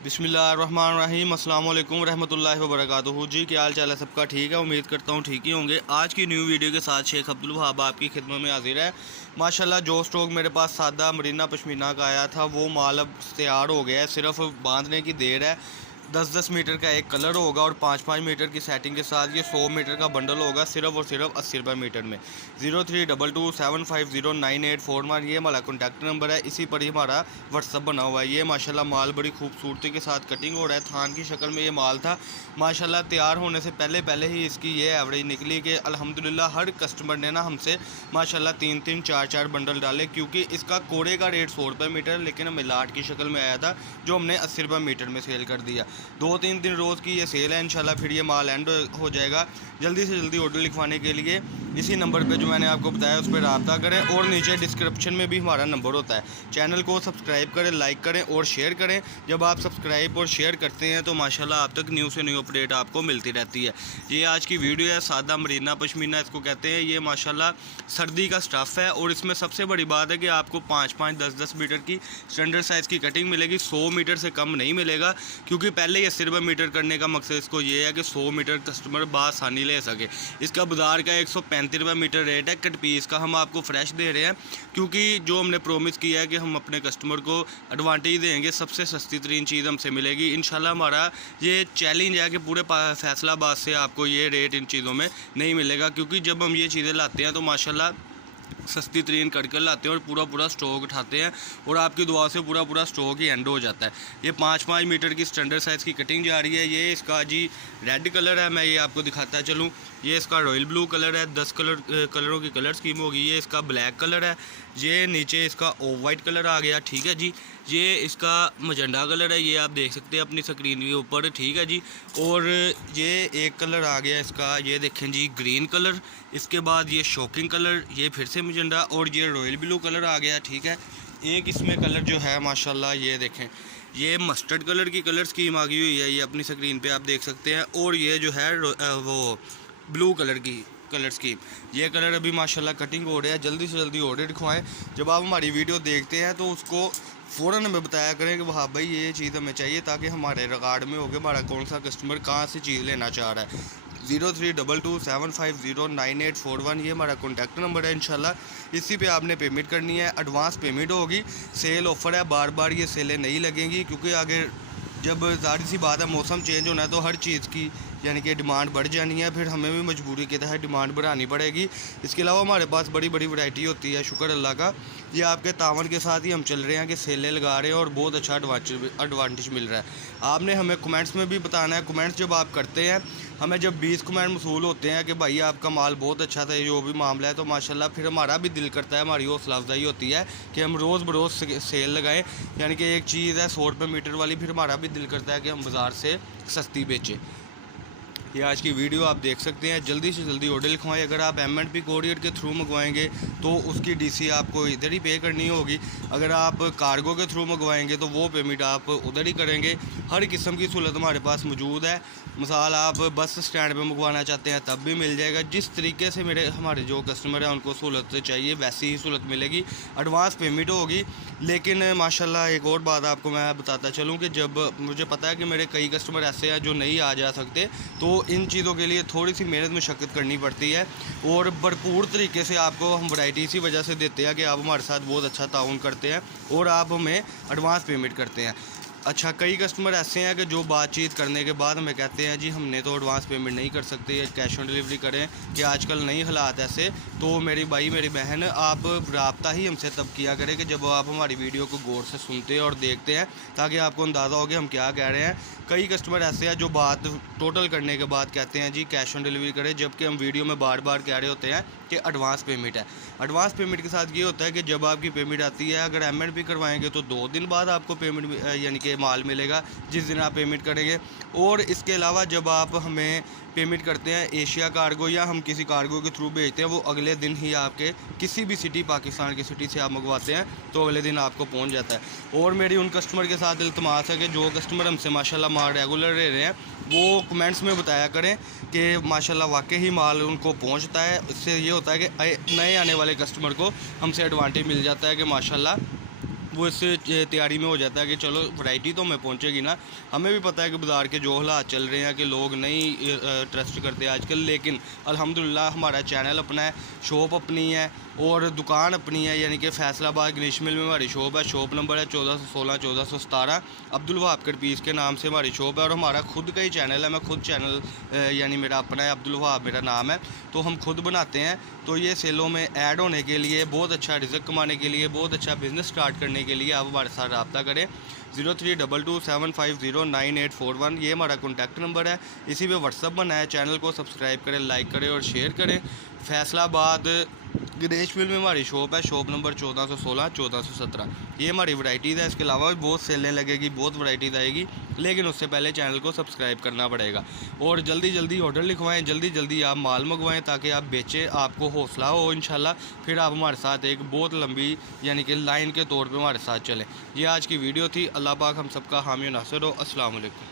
बिस्मिल्लाहिर्रहमानिर्रहीम अस्सलाम वालेकुम रहमतुल्लाहि व बरकातुहू। जी क्या हाल चाल है सबका? ठीक है, उम्मीद करता हूँ ठीक ही होंगे। आज की न्यू वीडियो के साथ शेख अब्दुल वहाब आपकी खिदमत में हाजिर है। माशाल्लाह जो स्टॉक मेरे पास सादा मरीना पश्मीना का आया था वो माल अब तैयार हो गया है, सिर्फ बांधने की देर है। 10-10 मीटर का एक कलर होगा और 5-5 मीटर की सेटिंग के साथ ये 100 मीटर का बंडल होगा, सिर्फ और सिर्फ 80 रुपये मीटर में। 032275098141 ये हमारा कॉन्टैक्ट नंबर है, इसी पर ही हमारा व्हाट्सअप बना हुआ है। ये माशाल्लाह माल बड़ी खूबसूरती के साथ कटिंग हो रहा है। थान की शक्ल में ये माल था। माशाल्लाह तैयार होने से पहले ही इसकी ये एवरेज निकली कि अल्हम्दुलिल्लाह हर कस्टमर ने ना हमसे माशाल्लाह 3-3 4-4 बंडल डाले, क्योंकि इसका कोड़े का रेट 100 रुपये मीटर, लेकिन हमें लाट की शक्ल में आया था जो हमने 80 रुपये मीटर में सेल कर दिया। 2-3 दिन रोज़ की ये सेल है, इंशाल्लाह फिर ये माल एंड हो जाएगा। जल्दी से जल्दी ऑर्डर लिखवाने के लिए इसी नंबर पे जो मैंने आपको बताया उस पर रब्ता करें, और नीचे डिस्क्रिप्शन में भी हमारा नंबर होता है। चैनल को सब्सक्राइब करें, लाइक करें और शेयर करें। जब आप सब्सक्राइब और शेयर करते हैं तो माशाल्लाह आप तक न्यू से न्यू अपडेट आपको मिलती रहती है। ये आज की वीडियो है, सादा मरीना पश्मीना इसको कहते हैं। ये माशाल्लाह सर्दी का स्टफ़ है और इसमें सबसे बड़ी बात है कि आपको 5-5 10-10 मीटर की स्टैंडर्ड साइज़ की कटिंग मिलेगी। 100 मीटर से कम नहीं मिलेगा, क्योंकि पहले ही 80 रुपये मीटर करने का मकसद इसको ये है कि 100 मीटर कस्टमर बासानी ले सके। इसका बाज़ार का 135 रुपये मीटर रेट है। कट पीस का हम आपको फ्रेश दे रहे हैं, क्योंकि जो हमने प्रॉमिस किया है कि हम अपने कस्टमर को एडवांटेज देंगे, सबसे सस्ती तरीन चीज़ हमसे मिलेगी। इंशाल्लाह हमारा ये चैलेंज है कि पूरे फैसलाबाद से आपको ये रेट इन चीज़ों में नहीं मिलेगा, क्योंकि जब हम ये चीज़ें लाते हैं तो माशाल्लाह सस्ती तरीन करके लाते हैं और पूरा स्टॉक उठाते हैं, और आपकी दुआ से पूरा स्टॉक ही एंड हो जाता है। ये 5-5 मीटर की स्टैंडर्ड साइज़ की कटिंग जा रही है। ये इसका जी रेड कलर है, मैं ये आपको दिखाता चलूँ। ये इसका रॉयल ब्लू कलर है, 10 कलरों की कलर स्कीम होगी। ये इसका ब्लैक कलर है, ये नीचे इसका ऑफ वाइट कलर आ गया, ठीक है जी। ये इसका मजेंडा कलर है, ये आप देख सकते हैं अपनी स्क्रीन के ऊपर, ठीक है जी। और ये एक कलर आ गया इसका, ये देखें जी ग्रीन कलर। इसके बाद ये शॉकिंग कलर, ये फिर से मजेंडा, और ये रॉयल ब्लू कलर आ गया, ठीक है। एक इसमें कलर जो है माशाल्लाह ये देखें, ये मस्टर्ड कलर की कलर स्कीम आ गई हुई है, ये अपनी स्क्रीन पे आप देख सकते हैं। और ये जो है वो ब्लू कलर की कलर स्कीम, ये कलर अभी माशाल्लाह कटिंग हो रहा है। जल्दी से जल्दी ऑर्डर दिखवाएं। जब आप हमारी वीडियो देखते हैं तो उसको फ़ौरन हमें बताया करें कि वहाँ भाई ये चीज़ हमें चाहिए, ताकि हमारे रिकॉर्ड में हो कि हमारा कौन सा कस्टमर कहाँ से चीज़ लेना चाह रहा है। 032275098141 ये हमारा कॉन्टैक्ट नंबर है। इंशाल्लाह इसी पे आपने पेमेंट करनी है, एडवांस पेमेंट होगी। सेल ऑफ़र है, बार बार ये सेलें नहीं लगेंगी, क्योंकि आगे जब ज़ाहिर सी बात है मौसम चेंज होना है तो हर चीज़ की यानी कि डिमांड बढ़ जानी है, फिर हमें भी मजबूरी के तहत डिमांड बढ़ानी पड़ेगी। इसके अलावा हमारे पास बड़ी वैरायटी होती है, शुक्र अल्लाह का। ये आपके तावन के साथ ही हम चल रहे हैं कि सेलें लगा रहे हैं और बहुत अच्छा एडवांटेज मिल रहा है। आपने हमें कमेंट्स में भी बताना है। कमेंट्स जब आप करते हैं, हमें जब 20 कमेंट मसूल होते हैं कि भाई आपका माल बहुत अच्छा था, जो भी मामला है, तो माशाल्लाह फिर हमारा भी दिल करता है, हमारी हौसला अफजाई होती है कि हम रोज़ बरोज़ सेल लगाएं। यानी कि एक चीज़ है 100 रुपये मीटर वाली, फिर हमारा भी दिल करता है कि हम बाज़ार से सस्ती बेचें। ये आज की वीडियो आप देख सकते हैं। जल्दी से जल्दी ऑर्डर लिखवाएं। अगर आप M&P कोरियर के थ्रू मंगवाएंगे तो उसकी DC आपको इधर ही पे करनी होगी। अगर आप कार्गो के थ्रू मंगवाएंगे तो वो पेमेंट आप उधर ही करेंगे। हर किस्म की सहूलत हमारे पास मौजूद है। मिसाल आप बस स्टैंड पे मंगवाना चाहते हैं तब भी मिल जाएगा। जिस तरीके से हमारे जो कस्टमर हैं उनको सहूलत चाहिए वैसी ही सहूलत मिलेगी। एडवांस पेमेंट होगी। लेकिन माशाल्लाह एक और बात आपको मैं बताता चलूँ कि जब मुझे पता है कि मेरे कई कस्टमर ऐसे हैं जो नहीं आ जा सकते, तो इन चीज़ों के लिए थोड़ी सी मेहनत मशक्क़त करनी पड़ती है, और भरपूर तरीके से आपको हम वैरायटी इसी वजह से देते हैं कि आप हमारे साथ बहुत अच्छा ताउन करते हैं और आप हमें एडवांस पेमेंट करते हैं। अच्छा, कई कस्टमर ऐसे हैं कि जो बातचीत करने के बाद हमें कहते हैं जी हमने तो एडवांस पेमेंट नहीं कर सकते या कैश ऑन डिलीवरी करें, कि आजकल नहीं हालात ऐसे। तो मेरी भाई मेरी बहन, आप रब्ता ही हमसे तब किया करें कि जब आप हमारी वीडियो को गौर से सुनते हैं और देखते हैं, ताकि आपको अंदाज़ा हो कि हम क्या कह रहे हैं। कई कस्टमर ऐसे हैं जो बात टोटल करने के बाद कहते हैं जी कैश ऑन डिलीवरी करें, जबकि हम वीडियो में बार बार कह रहे होते हैं कि एडवांस पेमेंट है। एडवांस पेमेंट के साथ ये होता है कि जब आपकी पेमेंट आती है, अगर M&P करवाएंगे तो 2 दिन बाद आपको पेमेंट यानी कि माल मिलेगा जिस दिन आप पेमेंट करेंगे। और इसके अलावा जब आप हमें पेमेंट करते हैं एशिया कार्गो या हम किसी कार्गो के थ्रू भेजते हैं, वो अगले दिन ही आपके किसी भी सिटी, पाकिस्तान की सिटी से आप मंगवाते हैं तो अगले दिन आपको पहुंच जाता है। और मेरी उन कस्टमर के साथ इल्तमास है कि जो कस्टमर हमसे माशाल्लाह माल रेगुलर ले रहे हैं, वो कमेंट्स में बताया करें कि माशाल्लाह वाकई ही माल उनको पहुंचता है। इससे ये होता है कि नए आने वाले कस्टमर को हमसे एडवांटेज मिल जाता है कि माशाल्लाह वो इस तैयारी में हो जाता है कि चलो वैरायटी तो हमें पहुंचेगी ना। हमें भी पता है कि बाज़ार के जो हालात चल रहे हैं कि लोग नहीं ट्रस्ट करते आजकल, लेकिन अल्हम्दुलिल्लाह हमारा चैनल अपना है, शॉप अपनी है और दुकान अपनी है, यानी कि फैसलाबाद गणेश मिल में हमारी शॉप है। शॉप नंबर है 1416 1417। अब्दुल वहाब कट पीस के नाम से हमारी शॉप है और हमारा खुद का ही चैनल है। मैं खुद चैनल यानी मेरा अपना है, अब्दुल वहाब मेरा नाम है, तो हम खुद बनाते हैं। तो ये सेलों में ऐड होने के लिए, बहुत अच्छा रिज़्क कमाने के लिए, बहुत अच्छा बिज़नेस स्टार्ट करने के लिए आप हमारे साथ रब्ता करें। 0322750981 ये हमारा कॉन्टैक्ट नंबर है। इसी पे व्हाट्सअप बनाए। चैनल को सब्सक्राइब करें, लाइक करें और शेयर करें। फैसलाबाद गणेश मिल में हमारी शॉप है, शॉप नंबर 1416 1417। ये हमारी वैरायटीज़ है। इसके अलावा भी बहुत सेलें लगेगी, बहुत वैरायटीज़ आएगी, लेकिन उससे पहले चैनल को सब्सक्राइब करना पड़ेगा। और जल्दी जल्दी ऑर्डर लिखवाएं, जल्दी जल्दी आप माल मंगवाएं ताकि आप बेचें, आपको हौसला हो इंशाल्लाह। फिर आप हमारे साथ एक बहुत लंबी यानी कि लाइन के तौर पर हमारे साथ चलें। ये आज की वीडियो थी। अल्लाह पाक हम सबका हामी और नासिर हो। अस्सलाम वालेकुम।